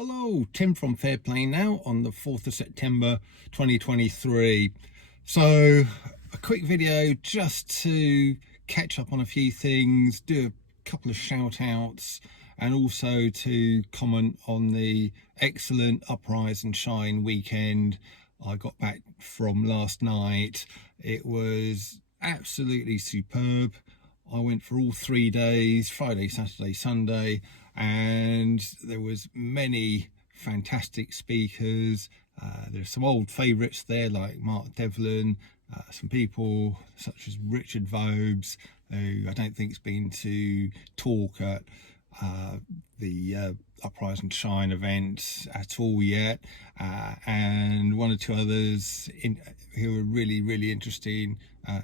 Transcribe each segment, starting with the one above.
Hello, Tim from Fairplay now on the 4th of September 2023. So a quick video just to catch up on a few things, do a couple of shout outs and also to comment on the excellent Uprise and Shine weekend I got back from last night. It was absolutely superb. I went for all 3 days, Friday, Saturday, Sunday, and there was many fantastic speakers. There's some old favourites there like Mark Devlin, some people such as Richard Vobes, who I don't think's been to talk at the Uprise and Shine event at all yet, and one or two others who are really interesting,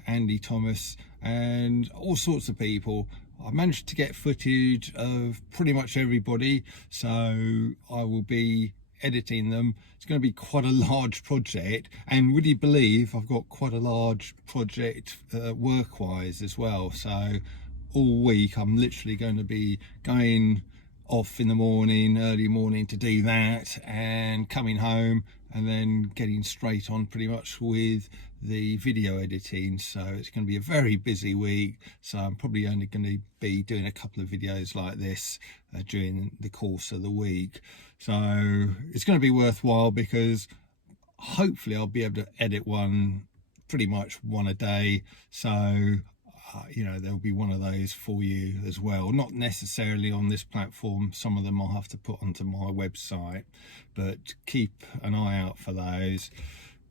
Andy Thomas and all sorts of people. I managed to get footage of pretty much everybody, so I will be editing them. It's going to be quite a large project, and would you believe I've got quite a large project work-wise as well. So all week I'm literally going to be going off in the morning, early morning, to do that, and coming home and then getting straight on pretty much with the video editing. So it's going to be a very busy week, so I'm probably only going to be doing a couple of videos like this during the course of the week. So it's going to be worthwhile because hopefully I'll be able to edit pretty much one a day. So you know, there'll be one of those for you as well, not necessarily on this platform. Some of them I'll have to put onto my website, but keep an eye out for those.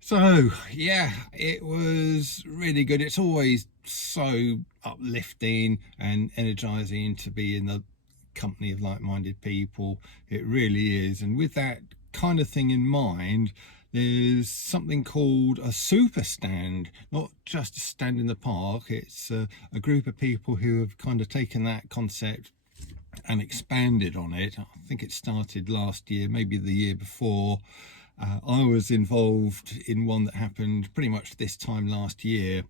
So yeah, it was really good. It's always so uplifting and energizing to be in the company of like-minded people. It really is. And with that kind of thing in mind, there's something called a super stand, not just a stand in the park. It's a group of people who have kind of taken that concept and expanded on it. I think it started last year, maybe the year before. I was involved in one that happened pretty much this time last year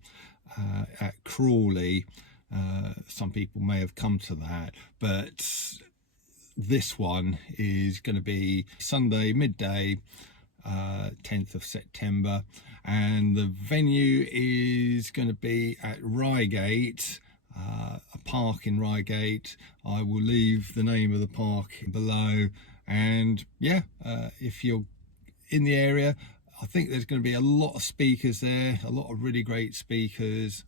at Crawley. Some people may have come to that, but this one is going to be Sunday midday, 10th of September, and the venue is going to be at Reigate, a park in Reigate. I will leave the name of the park below, and yeah, if you're in the area, I think there's going to be a lot of speakers there, a lot of really great speakers.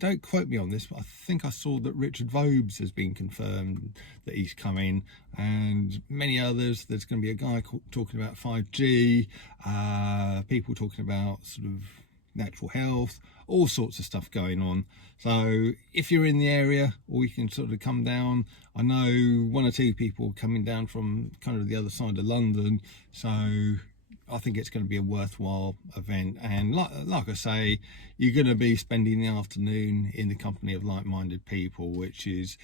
Don't quote me on this, but I think I saw that Richard Vobes has been confirmed that he's coming, and many others. There's going to be a guy talking about 5G, people talking about sort of natural health, all sorts of stuff going on. So if you're in the area, or you can sort of come down, I know one or two people coming down from kind of the other side of London, so I think it's going to be a worthwhile event. And like I say, you're going to be spending the afternoon in the company of like-minded people, which is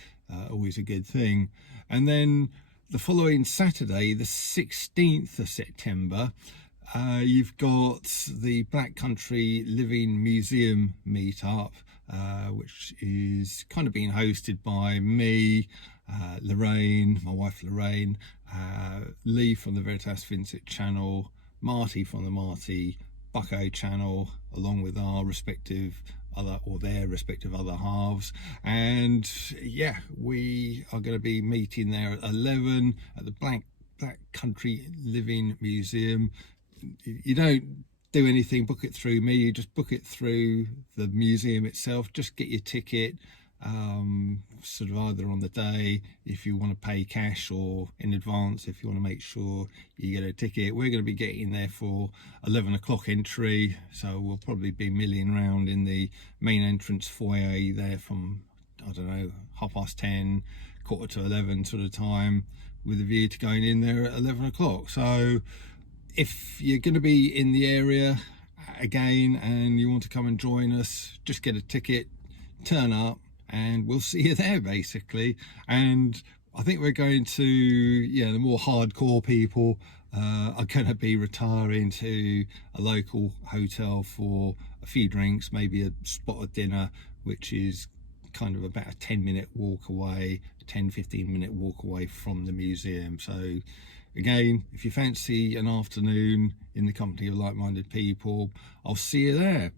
always a good thing. And then the following Saturday, the 16th of September, you've got the Black Country Living Museum meetup, which is kind of being hosted by me, Lorraine, my wife Lorraine, Lee from the Veritas Vincent channel, Marty from the Marty Bucko channel, along with our respective their respective other halves. And yeah, we are going to be meeting there at 11 at the Black Country Living Museum. You don't do anything, book it through me, you just book it through the museum itself. Just get your ticket, sort of either on the day if you want to pay cash, or in advance if you want to make sure you get a ticket. We're going to be getting there for 11 o'clock entry, so we'll probably be milling around in the main entrance foyer there from, I don't know, 10:30, 10:45 sort of time, with a view to going in there at 11 o'clock. So if you're going to be in the area again and you want to come and join us, just get a ticket, turn up, and we'll see you there basically. And I think we're going to, the more hardcore people are going to be retiring to a local hotel for a few drinks, maybe a spot of dinner, which is kind of about a 10-minute walk away, 10-15-minute walk away from the museum. So again, if you fancy an afternoon in the company of like-minded people, I'll see you there.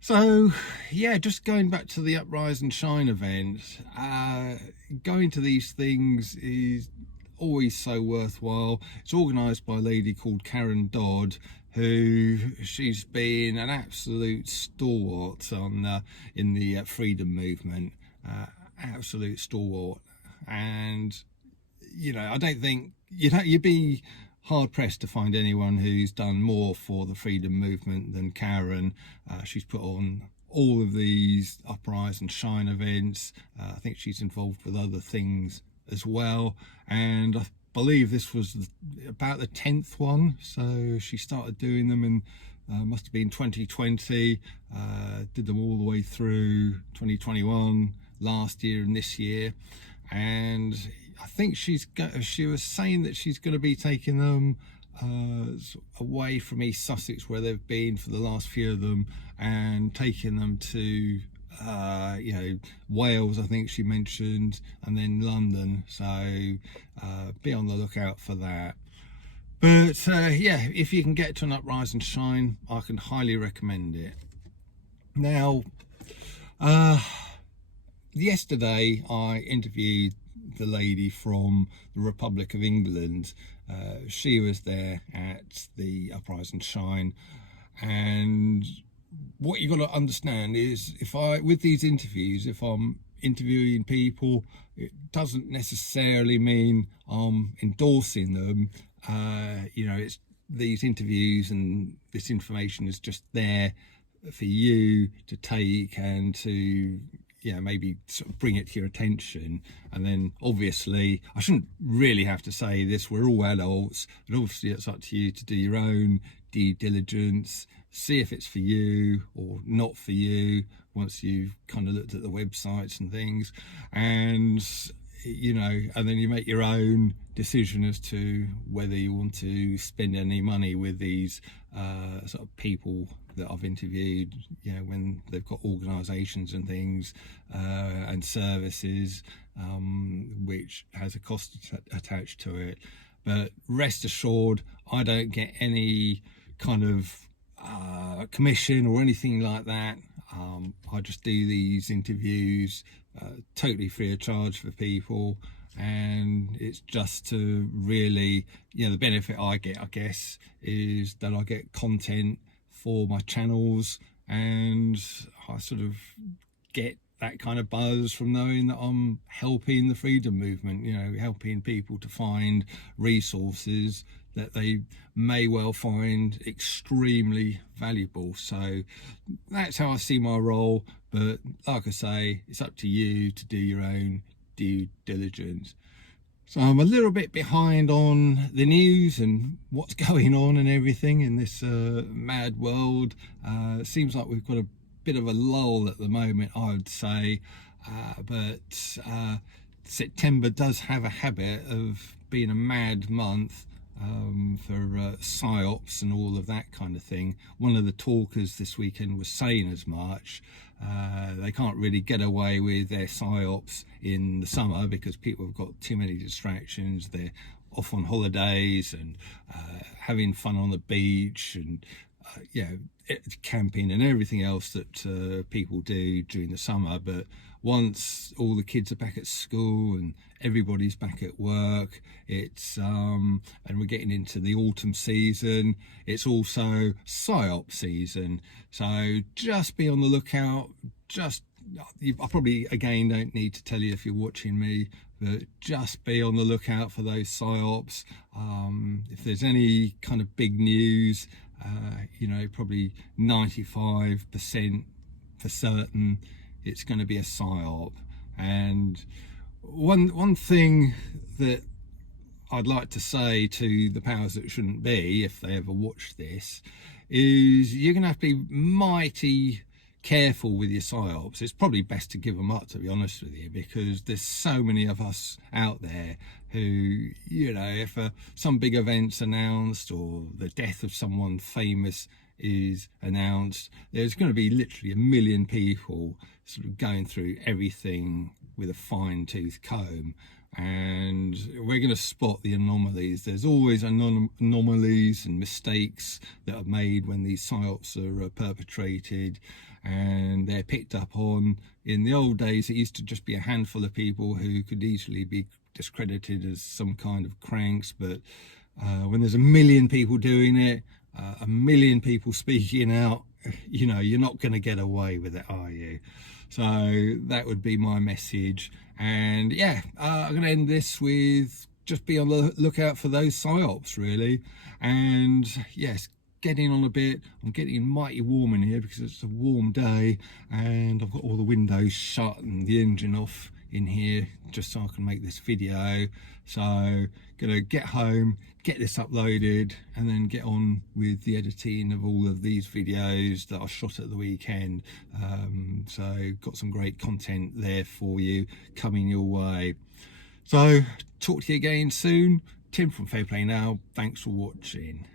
So yeah, just going back to the Uprise and Shine event, going to these things is always so worthwhile. It's organised by a lady called Karen Dodd, who she's been an absolute stalwart on in the freedom movement, absolute stalwart. And you know, I don't think you'd be hard pressed to find anyone who's done more for the freedom movement than Karen. She's put on all of these Uprise and Shine events. I think she's involved with other things as well, and I believe this was about the 10th one. So she started doing them in must have been 2020, did them all the way through 2021, last year and this year. And I think she was saying that she's going to be taking them away from East Sussex, where they've been for the last few of them, and taking them to you know, Wales, I think she mentioned, and then London. So be on the lookout for that. But yeah, if you can get to an Uprise and Shine, I can highly recommend it. Now, yesterday I interviewed the lady from the Republic of England. She was there at the Uprise and Shine, and what you got to understand is, with these interviews, if I'm interviewing people, it doesn't necessarily mean I'm endorsing them. You know, it's these interviews and this information is just there for you to take and to, yeah, maybe sort of bring it to your attention. And then obviously I shouldn't really have to say this, we're all adults, but obviously it's up to you to do your own due diligence, see if it's for you or not for you once you've kind of looked at the websites and things, and you know, and then you make your own decision as to whether you want to spend any money with these sort of people that I've interviewed, you know, when they've got organisations and things and services, which has a cost attached to it. But rest assured, I don't get any kind of commission or anything like that. I just do these interviews totally free of charge for people, and it's just to really, you know, the benefit I get, I guess, is that I get content for my channels, and I sort of get that kind of buzz from knowing that I'm helping the freedom movement, you know, helping people to find resources that they may well find extremely valuable. So that's how I see my role. But like I say, it's up to you to do your own due diligence. So I'm a little bit behind on the news and what's going on and everything in this mad world. It seems like we've got a bit of a lull at the moment, I would say, but September does have a habit of being a mad month for Psy-Ops and all of that kind of thing. One of the talkers this weekend was saying as much. They can't really get away with their Psy-Ops in the summer because people have got too many distractions. They're off on holidays and having fun on the beach and you know, camping and everything else that people do during the summer. But once all the kids are back at school and everybody's back at work, it's and we're getting into the autumn season, it's also Psy-Op season. So just be on the lookout. I probably again don't need to tell you if you're watching me, but just be on the lookout for those Psy-Ops. If there's any kind of big news, you know, probably 95% for certain it's going to be a Psy-Op. And one thing that I'd like to say to the powers that shouldn't be, if they ever watch this, is you're going to have to be mighty careful with your Psy-Ops. It's probably best to give them up, to be honest with you, because there's so many of us out there who, you know, if some big event's announced or the death of someone famous is announced, there's going to be literally 1 million people sort of going through everything with a fine-tooth comb, and we're going to spot the anomalies. There's always anomalies and mistakes that are made when these psyops are perpetrated, and they're picked up on. In the old days, it used to just be a handful of people who could easily be discredited as some kind of cranks, but when there's 1 million people doing it, 1 million people speaking out, you know, you're not going to get away with it, are you? So that would be my message. And yeah, I'm going to end this with just be on the lookout for those psyops, really. And yes, getting on a bit. I'm getting mighty warm in here because it's a warm day, and I've got all the windows shut and the engine off in here just so I can make this video. So gonna get home, get this uploaded, and then get on with the editing of all of these videos that I shot at the weekend. So got some great content there for you coming your way. So talk to you again soon. Tim from Fair Play Now, thanks for watching.